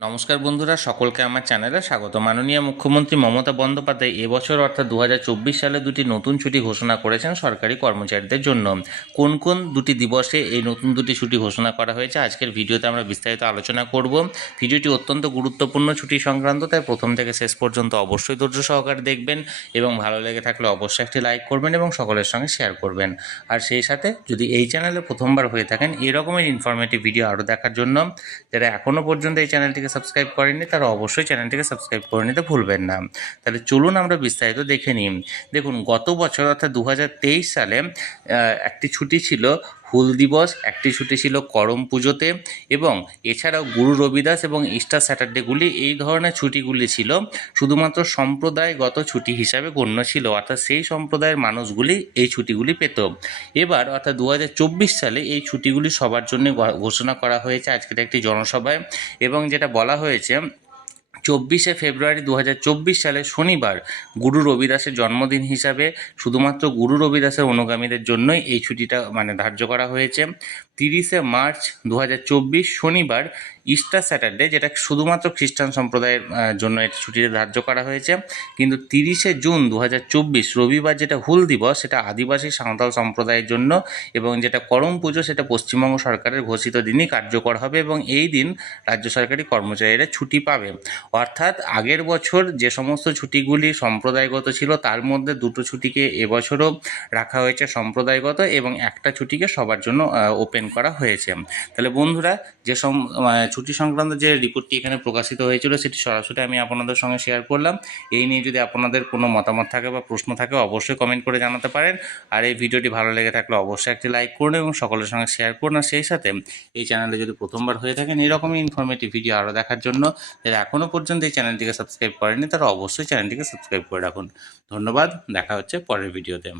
নমস্কার বন্ধুরা, সকলকে আমার চ্যানেলে স্বাগত। মাননীয় মুখ্যমন্ত্রী মমতা বন্দ্যোপাধ্যায় এবছর অর্থাৎ দু হাজার চব্বিশ সালে দুটি নতুন ছুটি ঘোষণা করেছেন সরকারি কর্মচারীদের জন্য। কোন কোন দুটি দিবসে এই নতুন দুটি ছুটি ঘোষণা করা হয়েছে আজকের ভিডিওতে আমরা বিস্তারিত আলোচনা করব। ভিডিওটি অত্যন্ত গুরুত্বপূর্ণ ছুটি সংক্রান্ত, তাই প্রথম থেকে শেষ পর্যন্ত অবশ্যই ধৈর্য সহকারে দেখবেন এবং ভালো লেগে থাকলে অবশ্যই একটি লাইক করবেন এবং সকলের সঙ্গে শেয়ার করবেন। আর সেই সাথে যদি এই চ্যানেলে প্রথমবার হয়ে থাকেন, এরকমের ইনফরমেটিভ ভিডিও আরও দেখার জন্য, যারা এখনও পর্যন্ত এই চ্যানেলটিকে সাবস্ক্রাইব করেননি, তারা অবশ্যই চ্যানেলটিকে সাবস্ক্রাইব করে নিতে ভুলবেন না। তাহলে চলুন আমরা বিস্তারিত দেখে নিই। দেখুন, গত বছর অর্থাৎ দু হাজার তেইশ সালে একটি ছুটি ছিল হুল দিবস, একটি ছুটি ছিল করম পুজোতে এবং এছাড়াও গুরু রবিদাস এবং ইস্টার স্যাটারডেগুলি এই ধরনের ছুটিগুলি ছিল। শুধুমাত্র সম্প্রদায়গত ছুটি হিসাবে গণ্য ছিল, অর্থাৎ সেই সম্প্রদায়ের মানুষগুলি এই ছুটিগুলি পেত। এবার, অর্থাৎ দু হাজার চব্বিশ সালে এই ছুটিগুলি সবার জন্য ঘোষণা করা হয়েছে আজকের একটি জনসভায় এবং যেটা বলা হয়েছে চব্বিশে ফেব্রুয়ারি দু হাজার চব্বিশ সালে শনিবার গুরু রবিদাসের জন্মদিন হিসাবে শুধুমাত্র গুরু রবিদাসের অনুগামীদের জন্যই এই ছুটিটা মানে ধার্য করা হয়েছে। তিরিশে মার্চ দু হাজার চব্বিশ শনিবার ইস্টার স্যাটারডে, যেটা শুধুমাত্র খ্রিস্টান সম্প্রদায়ের জন্য এই ছুটিটা ধার্য করা হয়েছে। কিন্তু তিরিশে জুন দু হাজার চব্বিশ রবিবার যেটা হুল দিবস, সেটা আদিবাসী সাঁওতাল সম্প্রদায়ের জন্য এবং যেটা করম পুজো, সেটা পশ্চিমবঙ্গ সরকারের ঘোষিত দিনই কার্যকর হবে এবং এই দিন রাজ্য সরকারি কর্মচারীরা ছুটি পাবে। অর্থাৎ আগের বছর যে সমস্ত ছুটিগুলি সম্প্রদায়গত ছিল, তার মধ্যে দুটো ছুটিকে এবছরও রাখা হয়েছে সম্প্রদায়গত এবং একটা ছুটিকে সবার জন্য ওপেন করা হয়েছে। তাহলে বন্ধুরা, যে সম ছুটি সংক্রান্ত যে রিপোর্টটি এখানে প্রকাশিত হয়েছিল, সেটি সরাসরি আমি আপনাদের সঙ্গে শেয়ার করলাম। এই নিয়ে যদি আপনাদের কোনো মতামত থাকে বা প্রশ্ন থাকে, অবশ্যই কমেন্ট করে জানাতে পারেন। আর এই ভিডিওটি ভালো লেগে থাকলে অবশ্যই একটি লাইক করুন এবং সকলের সঙ্গে শেয়ার করুন। আর সেই সাথে এই চ্যানেলে যদি প্রথমবার হয়ে থাকেন, এরকমই ইনফরমেটিভ ভিডিও আরও দেখার জন্য এখনও পর্যন্ত এই চ্যানেলটিকে সাবস্ক্রাইব করেনি তারা অবশ্যই চ্যানেলটিকে সাবস্ক্রাইব করে রাখুন। ধন্যবাদ, দেখা হচ্ছে পরের ভিডিওতে।